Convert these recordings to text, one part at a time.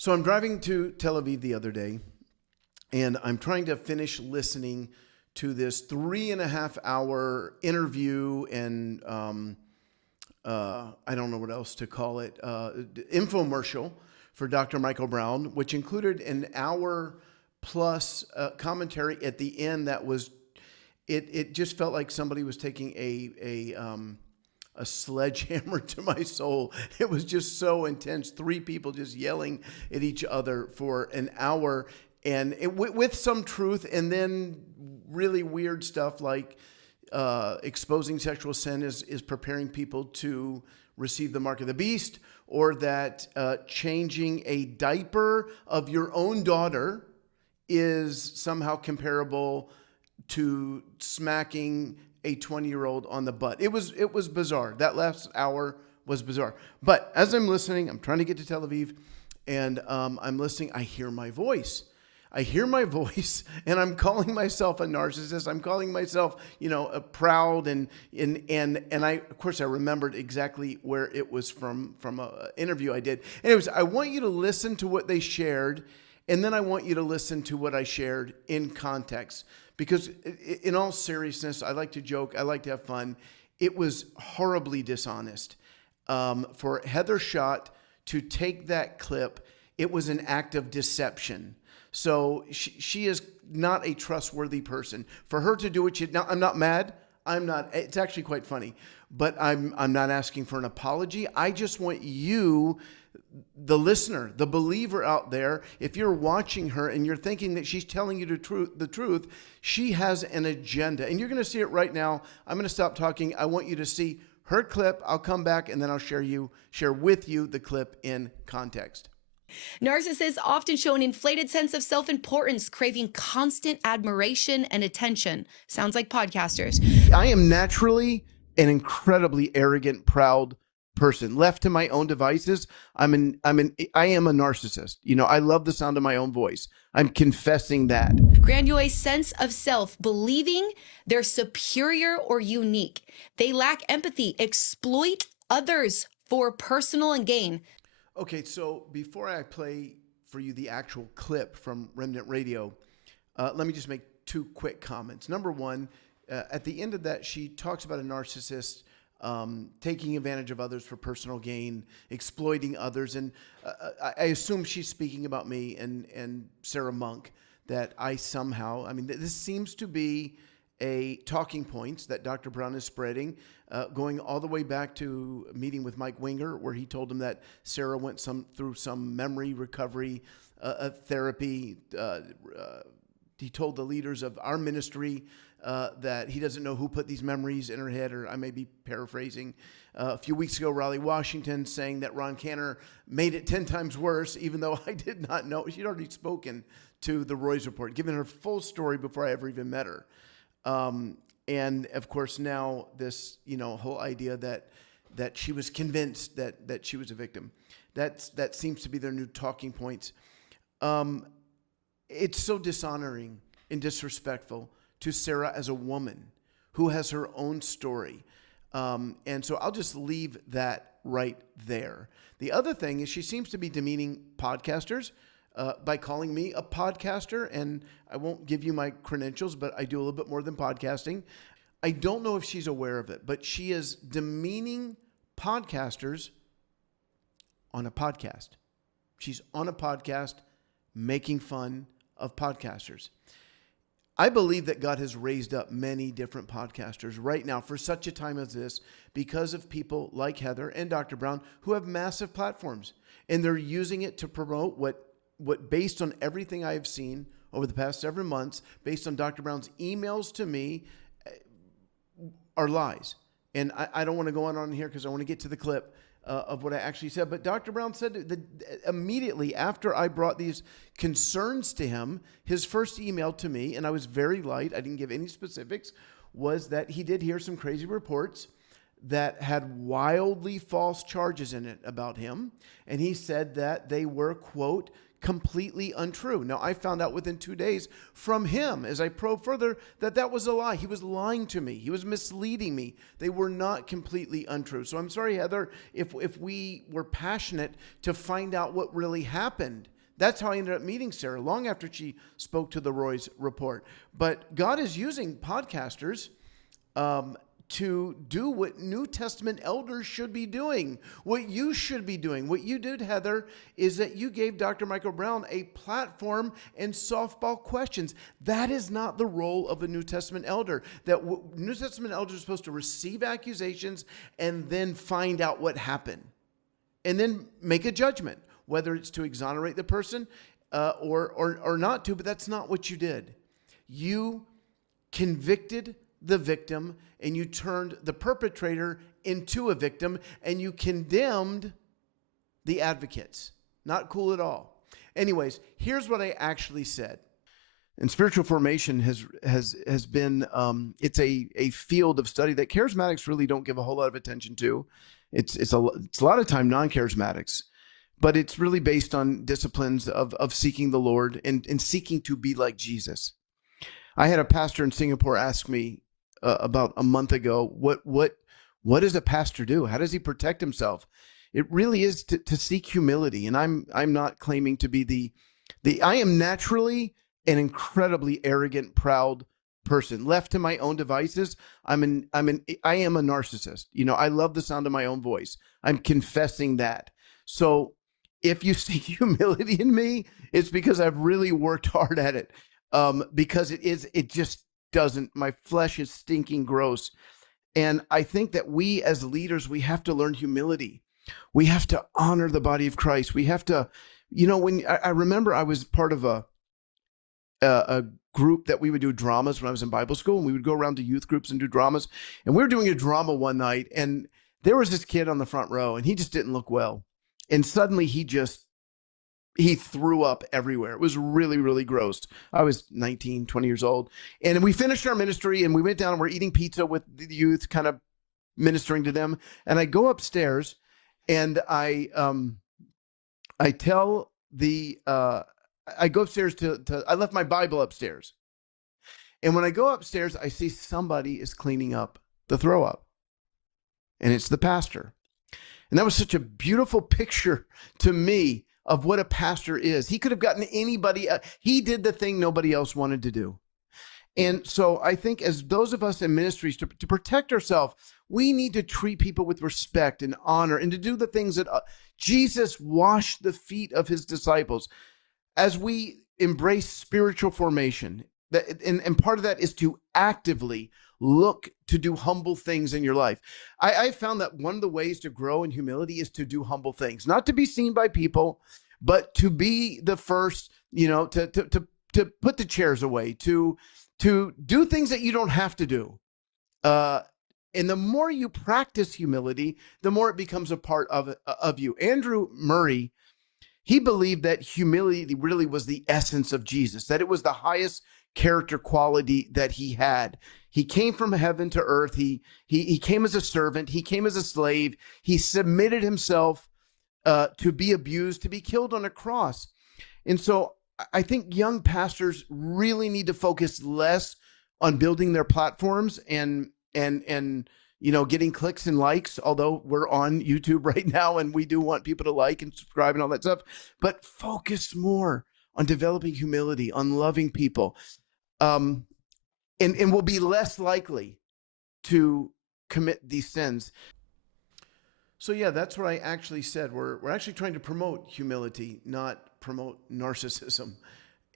So I'm driving to Tel Aviv the other day, and I'm trying to finish listening to this 3.5 hour interview and I don't know what else to call it, infomercial for Dr. Michael Brown, which included an hour plus commentary at the end that was, it just felt like somebody was taking a sledgehammer to my soul. It was just so intense. 3 people just yelling at each other for an hour, and with some truth, and then really weird stuff like exposing sexual sin is preparing people to receive the mark of the beast, or that changing a diaper of your own daughter is somehow comparable to smacking a 20-year-old on the butt. It was bizarre. That last hour was bizarre. But as I'm listening, I'm trying to get to Tel Aviv, and I'm listening. I hear my voice, and I'm calling myself a narcissist. I'm calling myself, a proud, and I, of course, I remembered exactly where it was from an interview I did. And it was, I want you to listen to what they shared, and then I want you to listen to what I shared in context. Because in all seriousness, I like to joke, I like to have fun. It was horribly dishonest. For Heather Schott to take that clip, it was an act of deception. So she is not a trustworthy person. For her to do it, now I'm not mad. I'm not. It's actually quite funny, but I'm not asking for an apology. I just want you, the listener, the believer out there, if you're watching her and you're thinking that she's telling you the truth, she has an agenda, and you're going to see it right now. I'm going to stop talking. I want you to see her clip. I'll come back, and then I'll share with you the clip in context. Narcissists often show an inflated sense of self-importance, craving constant admiration and attention. Sounds like podcasters. I am naturally an incredibly arrogant, proud person. Left to my own devices, I am a narcissist. I love the sound of my own voice. I'm confessing that. Grandiose sense of self, believing they're superior or unique. They lack empathy, exploit others for personal gain. Okay, so before I play for you the actual clip from Remnant Radio, let me just make 2 quick comments. Number one, at the end of that, she talks about a narcissist taking advantage of others for personal gain, exploiting others. And I assume she's speaking about me and Sarah Monk, that I somehow, this seems to be a talking points that Dr. Brown is spreading, going all the way back to a meeting with Mike Winger, where he told him that Sarah went through some memory recovery therapy. He told the leaders of our ministry that he doesn't know who put these memories in her head, or I may be paraphrasing. A few weeks ago, Raleigh, Washington, saying that Ron Cantor made it 10 times worse, even though I did not know. She'd already spoken to the Roy's Report, given her full story before I ever even met her. And of course now this, whole idea that she was convinced that she was a victim. That seems to be their new talking points. It's so dishonoring and disrespectful to Sarah as a woman who has her own story. And so I'll just leave that right there. The other thing is she seems to be demeaning podcasters by calling me a podcaster, and I won't give you my credentials, but I do a little bit more than podcasting. I don't know if she's aware of it, but she is demeaning podcasters on a podcast. She's on a podcast making fun of podcasters. I believe that God has raised up many different podcasters right now for such a time as this, because of people like Heather and Dr. Brown who have massive platforms, and they're using it to promote what based on everything I have seen over the past several months, based on Dr. Brown's emails to me, are lies. And I don't want to go on here because I want to get to the clip of what I actually said. But Dr. Brown said that immediately after I brought these concerns to him, his first email to me, and I was very light, I didn't give any specifics, was that he did hear some crazy reports that had wildly false charges in it about him. And he said that they were, quote, completely untrue. Now, I found out within 2 days from him, as I probed further, that that was a lie. He was lying to me. He was misleading me. They were not completely untrue. So I'm sorry, Heather, if we were passionate to find out what really happened. That's how I ended up meeting Sarah, long after she spoke to the Roy's report. But God is using podcasters to do what New Testament elders should be doing, what you should be doing. What you did, Heather, is that you gave Dr. Michael Brown a platform and softball questions. That is not the role of a New Testament elder. That New Testament elders are supposed to receive accusations and then find out what happened, and then make a judgment, whether it's to exonerate the person or not to. But that's not what you did. You convicted the victim, and you turned the perpetrator into a victim, and you condemned the advocates. Not cool at all. Anyways, here's what I actually said. And spiritual formation has been it's a field of study that charismatics really don't give a whole lot of attention to. It's a lot of time non-charismatics, but it's really based on disciplines of seeking the Lord and seeking to be like Jesus. I had a pastor in Singapore ask me about a month ago, what does a pastor do? How does he protect himself? It really is to seek humility. And I'm not claiming to be I am naturally an incredibly arrogant, proud person. Left to my own devices, I am a narcissist. You know, I love the sound of my own voice. I'm confessing that. So if you see humility in me, it's because I've really worked hard at it. Because it just doesn't, my flesh is stinking gross. And I think that we as leaders, we have to learn humility. We have to honor the body of Christ. We have to, when I remember I was part of a group that we would do dramas when I was in Bible school, and we would go around to youth groups and do dramas. And we were doing a drama one night, and there was this kid on the front row, and he just didn't look well. And suddenly he threw up everywhere. It was really, really gross. I was 19, 20 years old. And we finished our ministry, and we went down and we're eating pizza with the youth, kind of ministering to them. And I go upstairs, and I tell I go upstairs I left my Bible upstairs. And when I go upstairs, I see somebody is cleaning up the throw up. And it's the pastor. And that was such a beautiful picture to me of what a pastor is. He could have gotten anybody. He did the thing nobody else wanted to do. And so I think as those of us in ministries, to protect ourselves, we need to treat people with respect and honor, and to do the things that Jesus washed the feet of his disciples. As we embrace spiritual formation, and part of that is to actively look to do humble things in your life. I found that one of the ways to grow in humility is to do humble things, not to be seen by people, but to be the first, to put the chairs away, to do things that you don't have to do. And the more you practice humility, the more it becomes a part of you. Andrew Murray, he believed that humility really was the essence of Jesus, that it was the highest character quality that he had. He came from heaven to earth. He came as a servant. He came as a slave. He submitted himself to be abused, to be killed on a cross. And so I think young pastors really need to focus less on building their platforms and getting clicks and likes, although we're on YouTube right now and we do want people to like and subscribe and all that stuff, but focus more on developing humility, on loving people. And will be less likely to commit these sins. So yeah, that's what I actually said. We're actually trying to promote humility, not promote narcissism.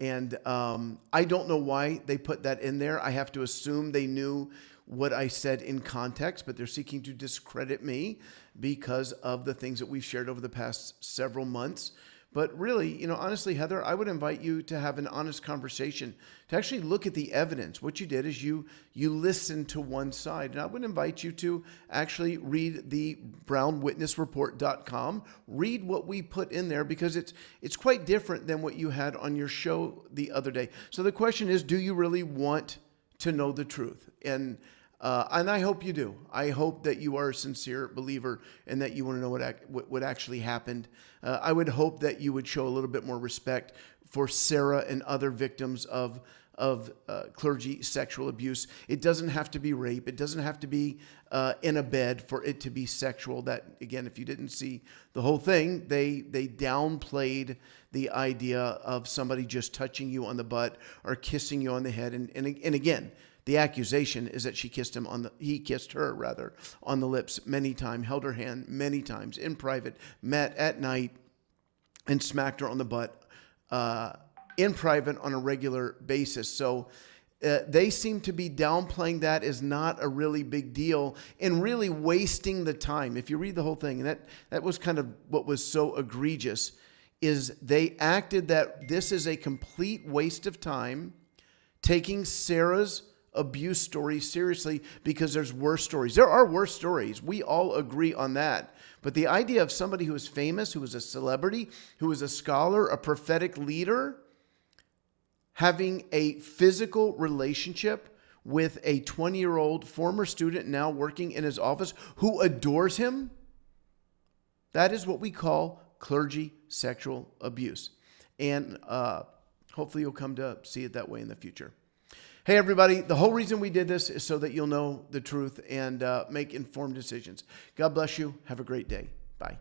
And I don't know why they put that in there. I have to assume they knew what I said in context, but they're seeking to discredit me because of the things that we've shared over the past several months. But really, honestly, Heather, I would invite you to have an honest conversation, to actually look at the evidence. What you did is you listened to one side. And I would invite you to actually read the brownwitnessreport.com, read what we put in there, because it's quite different than what you had on your show the other day. So the question is, do you really want to know the truth? And And I hope you do. I hope that you are a sincere believer and that you want to know what actually happened. I would hope that you would show a little bit more respect for Sarah and other victims of clergy sexual abuse. It doesn't have to be rape. It doesn't have to be in a bed for it to be sexual. That, again, if you didn't see the whole thing, they downplayed the idea of somebody just touching you on the butt or kissing you on the head. And again, the accusation is that he kissed her rather on the lips many times, held her hand many times in private, met at night, and smacked her on the butt in private on a regular basis. So they seem to be downplaying that as not a really big deal and really wasting the time. If you read the whole thing, and that was kind of what was so egregious, is they acted that this is a complete waste of time, taking Sarah's abuse story seriously because there's worse stories. There are worse stories. We all agree on that. But the idea of somebody who is famous, who is a celebrity, who is a scholar, a prophetic leader, having a physical relationship with a 20-year-old former student now working in his office who adores him, that is what we call clergy sexual abuse. And hopefully you'll come to see it that way in the future. Hey, everybody, the whole reason we did this is so that you'll know the truth and make informed decisions. God bless you. Have a great day. Bye.